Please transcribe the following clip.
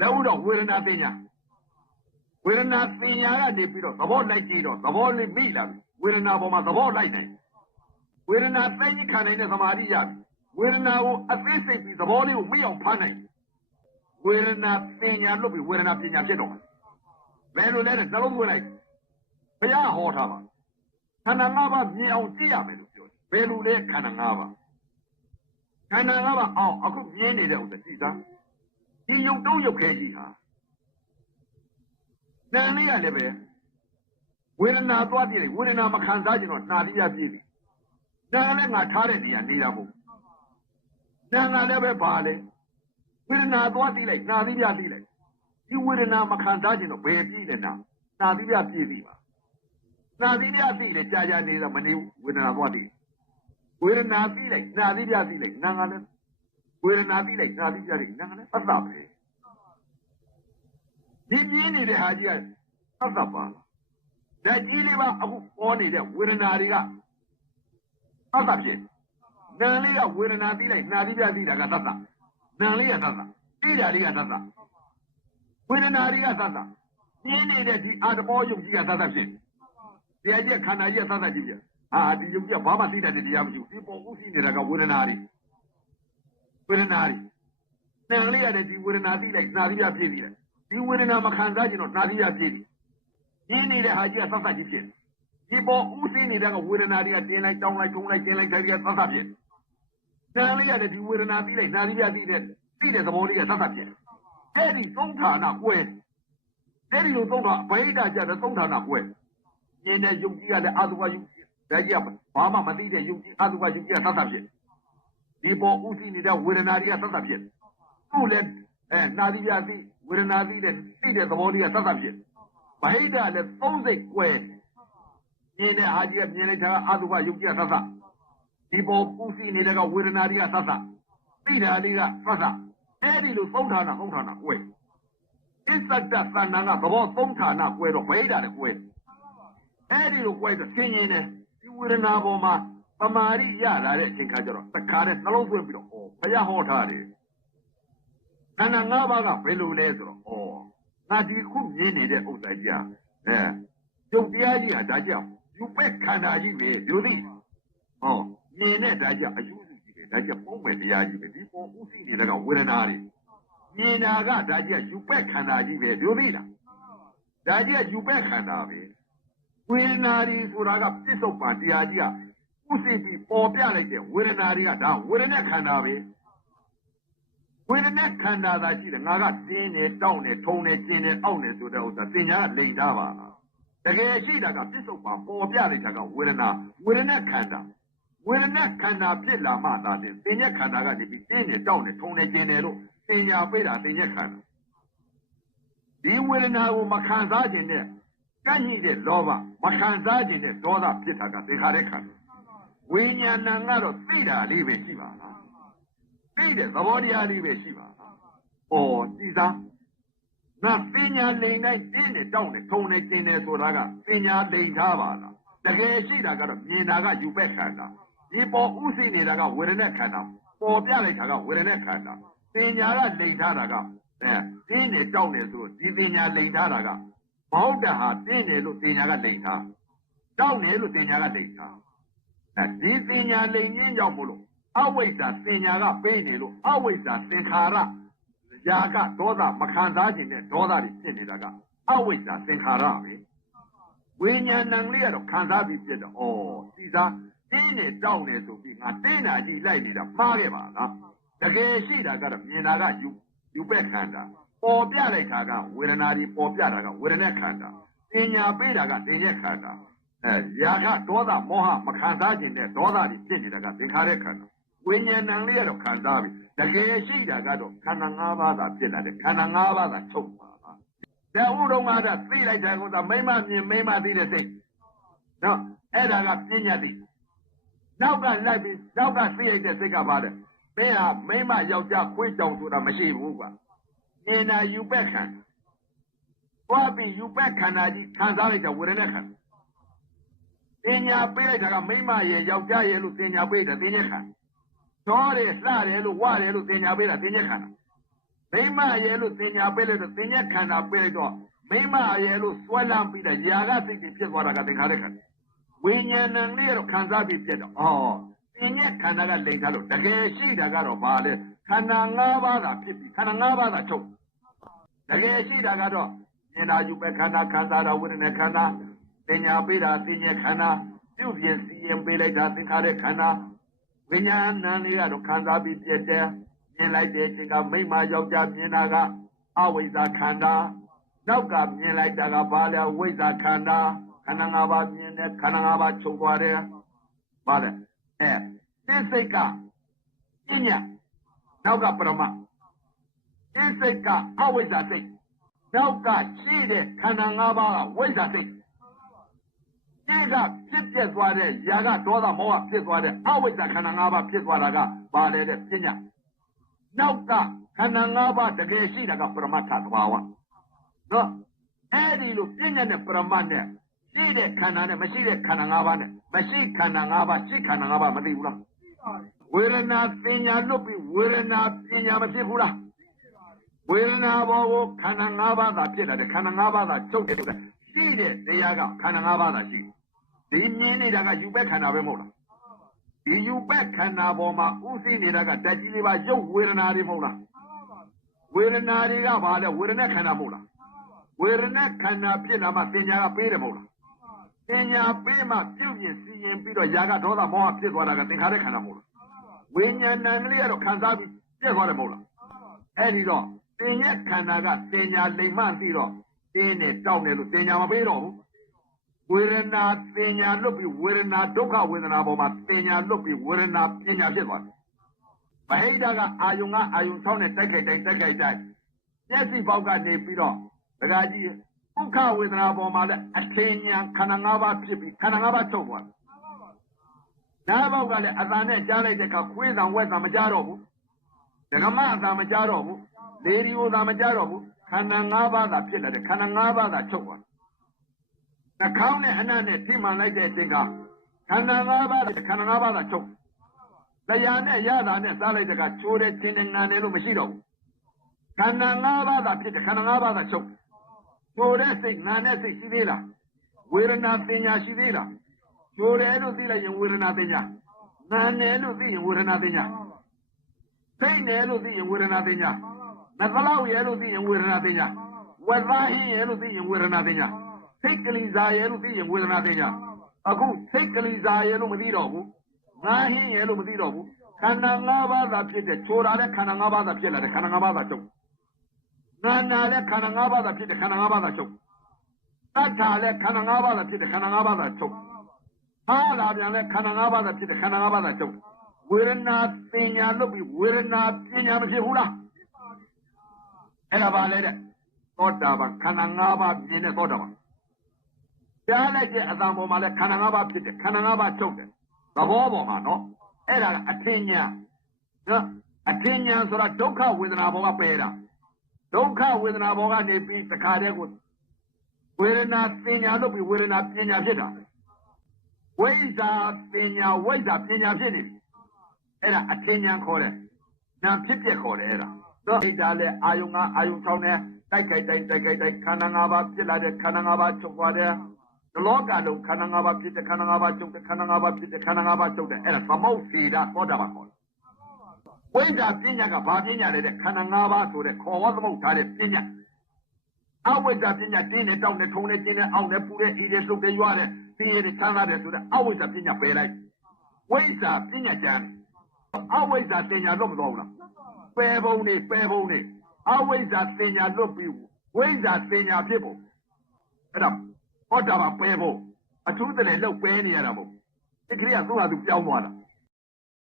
lâu đó quên na tin nhà đi bị đó tao lại gì đó tao lại bị là quên na bao mà tao lại này quên na tin như khả này nó làm gì vậy quên na ô ở phía sau bị tao lại bị ông phá này quên na tin nhà lúc bị quên na tin nhà chết rồi về rồi này tao lúc này bây giờ họ thà mà khả năng ngã ba nhiều gì à mày về rồi này khả năng ngã ba aku nhìn này đâu đấy sao đi dùng đâu dùng cái gì hả nàng này là về quên na toa đi quên na mà khán giả gì nó na đi ra đi nàng này ngã thà đấy đi ra bộ nàng này về bà đấy quên na toa đi lại na đi ra đi lại đi quên na mà khán giả gì nó về đi đấy na đi ra đi mà na đi ra đi đấy cha cha này là mình yêu quên na toa đi quên na đi lại na đi ra đi lại nàng này quên na đi lại na đi ra đi nàng này bắt đầu đấy đi nhìn này hà gì à bắt đầu à để chỉ đi vào aku on này đấy quên na đi cả bắt đầu chứ nàng này cái quên na đi lại na đi ra đi là cái bắt đầu nàng này cái bắt đầu đi ra đi cái bắt đầu quên na đi cái bắt đầu nhìn này đấy thì ăn bao nhiêu cái bắt đầu chứဒီအကျခန္ဓာကြီးသတ်သတ်ကြီးပြဒီယုံကြဘာမှသိတဲ့တရားမရှိဘူးဒီပုံဥရှိနေတာကဝေဒနာတွေနံလေးရတယ်ဒီဝေဒနာသိလိုက်နာသီးပြပြည့်ပြီဒီဝေဒနာမခံစားကျင်တော့နာသီးပြပြည့်ပြီရင်းနေတဲ့ဟာကြီးကသတ်သတ်ကြီးဖြစ်ဒီပုံဥရှိနေတဲ့ကဝေဒနာတွေကတင်းလိုက်တောင်းလိုက်ထုံးလိုက်တင်းလိုက်ခိုင်းပြီးသတ်သတ်ဖြစ်နံလေးရတယ်ဒီဝေဒနာသိလိုက်နာသီးပြသိတဲ့သဘောလေးကသတ်သတ်ဖြစ်အဲ့ဒီသုံးဌာနကွဲအဲ့ဒီလိုသုံးဌာဗိဓာကြတဲ့သုံးဌာနကွဲnhìn này dùng gì là adu qua dùng đấy chứ bà mà tí để dùng gì adu qua dùng gì là sátผิดđi bộ usi này đâu quên na đi là sátผิดtu lên na đi ra đi quên na đi lên tí để tao đi là sátผิดbây giờ là tông dịch quên nhìn này hai đứa nhìn này thằng adu qua dùng gì là sát đi bộ usi này đâu quên na đi là sát tí để đi là sát thế đi lúc tông thằng nào quên ít sát thằng nào tao tông thằng nào quên rồi bây giờ là quênအဲ့ဒီလိုကြွယ်တော့ဆင်းရဲနေဒီဝေဒနာပေါ်မှာပမာရိရလာတဲ့အချိန်ခါကျတော့တခါနဲ့နှလုံးသွင်းပြီးတော့ဘုရားဟောထားတယ်ခန္ဓာ၅ပါးကဘယ်လိုလဲဆိုတော့ငါဒီခုမြင်နေတဲ့ဥစ္စာကြီးကျုပ်တရားကြီးဟာဒါကြောင့်ယူပက်ခန္ဓာကြီးပဲယူသိမြင်တဲ့ဒါကြောင့်အယူစုကြီးတယ်ဒါကြောင့်ပုံမဲ့တရားကြီးပဲဒီပေါ်ဥသိနေတဲ့ကဝေဒနာတွေမြင်တာကဒါကြောင့်ယူပက်ခန္ဓာကြီးပဲယူသိလားဒါကြောင့်ယူပက်ခန္ဓာပဲဝေဒနာတွေဆိုတာကပြစ္ဆုတ်ပံတရားကြီးကဥသိပြီးပေါ်ပြလိုက်တဲ့ဝေဒနာတွေကဒါဝေဒနာခန္ဓာပဲဝေဒနာခန္ဓာသာရှိတယ်ငါကတင်းနေတောင်းနေထုံနေကျင်နေအောက်နေဆိုတဲ့ဥစ္စာသင်ညာကလိန်ထားပါတကယ်ရှိတာကပြစ္ဆုတ်ပံပေါ်ပြလိုက်တာကဝေဒနာခန္ဓာဖြစ်လာမှသာသင်ညာခန္ဓာကနေပြီးတင်းနေတောင်းနေထုံနေကျင်နေလို့သင်ညာပေးတာသင်ညာခန္ဓာဒီဝေဒနာကိုမခံစားခြင်းနဲ့ကန့်ညိတဲ့လောဘမခံစားခြင်းနဲ့ဒေါသဖြစ်တာကသင်္ခါရခန္ဓာဝိညာဏကတော့သိတာလေးပဲရှိပါလားသိတဲ့သဘောတရားလေးပဲရှိပါလားဒီစားငါပညာလိန်တိုင်းတင်းနေတောင်းနေထုံနေကျင်နေဆိုတာကပညာလိန်ထားပါလားတကယ်ရှိတာကတော့မြင်တာကယူပက်ခန္ဓာဒီပေါ်ဥသိနေတာကဝေဒနာခန္ဓာပေါ်ပြလိုက်တာကဝေဒနာခန္ဓာပညာကလိန်ထားတာကတင်းနေတောင်းနေဆိုဒီပညာလိန်ထားတာကဘုဒ္ဓဟာတင်းတယ်လို့တင်ညာကလိန်ထားတောက်တယ်လို့တင်ညာကလိန်ထားဒီတင်ညာလိန်ခြင်းကြောင့်မို့လို့အဝိဇ္ဇာတင်ညာကပေးနေလို့အဝိဇ္ဇာသင်္ခါရຢာကဒေါသမခံစားခြင်းနဲ့ဒေါသတွေဖြစ်နေတာကအဝိဇ္ဇာသင်္ခါရပဲဝိညာဏံလေးကတော့ခံစားပြီးဖြစ်တော့ဒီစားတင်းနေတောက်နေဆိုပြီးငါတင်းတာကြီးလိုက်နေတာမှားခဲ့ပါလားတကယ်ရှိတာကတော့မြင်တာကယူပက်ခန္ဓာပေါ်ပြလိုက်တာကဝေဒနာတွေပေါ်ပြတာကဝေဒနာခန္ဓာပညာပေးတာကသင်္ညက်ခန္ဓာရာဂဒေါသမမောဟမခံစားခြင်းနဲ့ဒေါသတွေဖြစ်နေတာကသင်္ခါရခန္ဓာဝိညာဏံလေးကတော့ခံစားပြီတကယ်ရှိတာကတော့ခန္ဓာ၅ပါးသာဖြစ်လာတယ်ခန္ဓာ၅ပါးသာချုပ်ပါလားဒါဥဒ္ဓမာတာသိလိုက်တဲ့ကောင်ကမိမမြင်မိမသိတဲ့စိတ်နော်အဲ့ဒါကပညာသိနောက်ကလိုက်ပြီးနောက်ကသိရတဲ့စိတ်ကပါတယ်မင်းဟာမိမယောက်ျားခွေးတောင်ဆိုတာမရှိဘူးကွာမြင်တာယူပက်ခန္ဓာသွားပြီးယူပက်ခန္ဓာကြီးခံစားလိုက်တဲ့ဝေဒနာခန္ဓာပညာပေးလိုက်တာကမိမရဲ့ယောက်ျားရဲ့လို့ပညာပေးတာပညာခန္ဓာတော်တယ်လှတယ်လို့ဝတယ်လို့ပညာပေးတာပညာခန္ဓာ မိမရဲ့လို့တင်ညာပေးလိုက်တော့တင်ညာခန္ဓာပေးလိုက်တော့မိမရဲ့လို့စွဲလမ်းပြီးတဲ့ຢာကစိတ်တွေဖြစ်သွားတာကသင်္ခါရခန္ဓာဝိညာဏလေးကတော့ခံစားပြီးပြတ်တော့တင်ညာခန္ဓာကလိမ်ထားလို့တကယ်ရှိတာကတော့ဘာလဲခန္ဓာ၅ပါးသာဖြစ်ပြီးခန္ဓာ၅ပါးသာချုပ်တကယ်ရှိတာကတော့ဉာဏ်ယူပဲခန္ဓာခံစားတာဝိညာဉ်ခန္ဓာတင်ညာပေးတာတင်ညာခန္ဓာပြုပြင်စီရင်ပေးလိုက်တာသင်္ခါရခန္ဓာဝိညာဏလေးကတော့ခံစားပြီးပြတ်တယ်မြင်လိုက်တဲ့အချိန်ကမိမယောက်ျားမြင်တာကအဝိဇ္ဇာခန္ဓာနောက်ကမြင်လိုက်တာကဘာလဲဝိဇ္ဇာခန္ဓာခန္ဓာ၅ပါးမြင်တယ်ခန္ဓာ၅ပါးချုပ်သွားတယ်ဘာလဲသိစိတ်ကပညာနောက်ကပရမသိစိတ်ကအဝိဇ္ဇာစိတ်နောက်ကရှိတဲ့ခန္ဓာ၅ပါးကဝိဇ္ဇာစိတ်ဒီကဖြစ်ပြသွားတဲ့ຢာကဒေါသမောဟဖြစ်သွားတဲ့အဝိဇ္ဇာခန္ဓာ၅ပါးဖြစ်သွားတာကဘာလဲတဲ့ပညာနောက်ကခန္ဓာ၅ပါးတကယ်ရှိတာကပရမတ္ထသဘာဝနော်အဲ့ဒီလိုပညာနဲ့ပရမတ်နဲ့ရှိတဲ့ခန္ဓာနဲ့မရှိတဲ့ခန္ဓာ၅ပါးနဲ့မရှိခန္ဓာ၅ပါးရှိခန္ဓာ၅ပါးမသိဘူးလားဝေဒနာပညာလွတ်ပြီးဝေဒနာပညာမဖြစ်ဘူးလားဝေဒနာဘောကိုခန္ဓာ၅ပါးသာဖြစ်လာတယ်ခန္ဓာ၅ပါးသာချုပ်တယ်လို့ရှိတဲ့တရားကခန္ဓာ၅ပါးသာရှိဒီမြင်နေတာကယူပဲခန္ဓာပဲမဟုတ်လားဒီယူပဲခန္ဓာပေါ်မှာဥသိနေတာကဓာတ်ကြီးလေးပါရုပ်ဝေဒနာတွေမဟုတ်လားဝေဒနာတွေကဘာလဲဝေဒနာခန္ဓာမဟုတ်လားဝေဒနာခန္ဓာဖြစ်လာမှပညာကပေးတယ်မဟုတ်လားပညာပေးမှပြုပြင်စီရင်ပြီးတော့ຢာကဒေါသမောဟဖြစ်သွားတာကသင်္ခါရခန္ဓာမဟုတ်လားဝိညာဏကလေးကတော့ခံစားပြီးပြည့်သွားတယ်မဟုတ်လားအဲ့ဒီတော့သင်ရဲ့ခန္ဓာကပညာလိမ္မာသိတော့တင်းနဲ့တောက်တယ်လို့ပညာမပေးတော့ဘူးဝေဒနာပညာလွတ်ပြီးဝေဒနာဒုက္ခဝေဒနာပေါ်မှာပညာလွတ်ပြီးဝေဒနာပညာဖြစ်သွားတယ်ဗဟိတကအာယုံ6နဲ့တိုက်ခိုက်တိုင်းမျက်စိပေါက်ကနေပြီးတော့ဒကာကြီးဒုက္ခဝေဒနာပေါ်မှာလည်းအထင်ညာခန္ဓာ၅ပါးဖြစ်ပြီးခန္ဓာ၅ပါးချုပ်သွားတယ်နားပေါက်ကလည်းအတန်နဲ့ကြားလိုက်တဲ့အခါခွေးတံဝက်တံမကြားတော့ဘူးဒကမအတန်မကြားတော့ဘူးလေဒီယိုတံမကြားတော့ဘူးခန္ဓာ၅ပါးသာဖြစ်လာတယ်ခန္ဓာ၅ပါးသာချုပ်သွားနှာခေါင်းနဲ့အနံ့နဲ့ထိမှန်လိုက်တဲ့အချိန်ကခန္ဓာ၅ပါးခန္ဓာ၅ပါးသာချုပ်တရားနဲ့ရတာနဲ့စားလိုက်တဲ့ကချိုးတဲ့ခြင်းနဲ့ငံတယ်လို့မရှိတော့ဘူးခန္ဓာ၅ပါးသာဖြစ်တဲ့ခန္ဓာ၅ပါးသာချုပ်ချိုးတဲ့စိတ်ငံတဲ့စိတ်ရှိသေးလားဝေဒနာပညာရှိသေးလားချိုးတယ်လို့သိလိုက်ရင်ဝေဒနာပညာငံတယ်လို့သိရင်ဝေဒနာပညာစိတ်တယ်လို့သိရင်ဝေဒနာပညာနှကလောက်ရဲလို့သိရင်ဝေဒနာပညာဝက်သားဟင်းရဲလို့သိရင်ဝေဒနာပညာစိတ်ကလေးစားရဲလို့သိရင်ဝေဒနာပညာအခုစိတ်ကလေးစားရဲလို့မသိတော့ဘူးငါဟင်းရဲလို့မသိတော့ဘူးခန္ဓာ၅ပါးသာဖြစ်တဲ့ချိုးတာလည်းခန္ဓာ၅ပါးသာဖြစ်လာတယ်ခန္ဓာ၅ပါးသာချုပ်နာနာလည်းခန္ဓာ၅ပါးသာဖြစ်တဲ့ခန္ဓာ၅ပါးသာချုပ်တတ္ထာလည်းခန္ဓာ၅ပါးသာဖြစ်တဲ့ခန္ဓာ၅ပါးသာချုပ်ဟာလာပြန်လည်းခန္ဓာ၅ပါးသာဖြစ်တဲ့ခန္ဓာ၅ပါးသာချုပ်ဝေဒနာပညာလွတ်ပြီးဝေဒနာပညာမဖြစ်ဘူးလားအဲ့ဒါပါလေတဲ့သောတာပန်ခန္ဓာ၅ပါးမြင်တဲ့သောတာပန်ကြားလိုက်တဲ့အတန်ပေါ်မှာလည်းခန္ဓာ၅ပါးဖြစ်တယ်ခန္ဓာ၅ပါးချုပ်တယ်သဘောပေါ်မှာနော်အဲ့ဒါကအထင်ညာနော်အထင်ညာဆိုတာဒုက္ခဝေဒနာပေါ်ကပယ်တာဒုက္ခဝေဒနာပေါ်ကနေပြီးတခါတည်းကိုဝေဒနာပညာလို့ပြီးဝေဒနာပညာဖြစ်တာဝိဇ္ဇာပညာဝိဇ္ဇာပညာဖြစ်နေပြီအဲ့ဒါအထင်ညာခေါ်တယ်နာဖြစ်ပြခေါ်တယ်အဲ့ဒါတော့ဣဒါလေအာယုံ6နဲ့တိုက်ခိုက်တိုင်းခန္ဓာ၅ပါးဖြစ်လာတဲ့ခန္ဓာ၅ပါးချုပ်သွားတယ်ဒီလောကလုံးခန္ဓာ၅ပါးဖြစ်တဲ့ခန္ဓာ၅ပါးချုပ်တဲ့ခန္ဓာ၅ပါးဖြစ်တဲ့ခန္ဓာ၅ပါးချုပ်တဲ့အဲ့ဒါသမုတ်စီတာသောတာပန်ခေါ်တယ်ဝိဇ္ဇာပညာကဘာပညာလဲတဲ့ခန္ဓာ၅ပါးဆိုတဲ့ခေါ်ဝသမုတ်ထားတဲ့ပညာအဝိဇ္ဇာပညာတင်းနဲ့တောက်နဲ့ထုံနဲ့ကျင်းနဲ့အောက်နဲ့ပူတဲ့ဤတဲ့လှုပ်တဲ့ရွာတဲ့သိရတဲ့ချမ်းသာတဲ့ဆိုတဲ့အဝိဇ္ဇာပညာပယ်လိုက်ဝိဇ္ဇာပညာကျမ်းအဝိဇ္ဇာတင်ညာလို့မတော်ဘူးလားပယ်ပုံနေအဝိဇ္ဇာတင်ညာလွတ်ပြီးဝိဇ္ဇာတင်ညာဖြစ်ဖို့အဲ့ဒါဟောတာပါပယ်ဖို့အထူးတည်းလောက်ပယ်နေရတာပေါ့ဒီခရိယာသူ့ဟာသူပြောင်းသွားတာ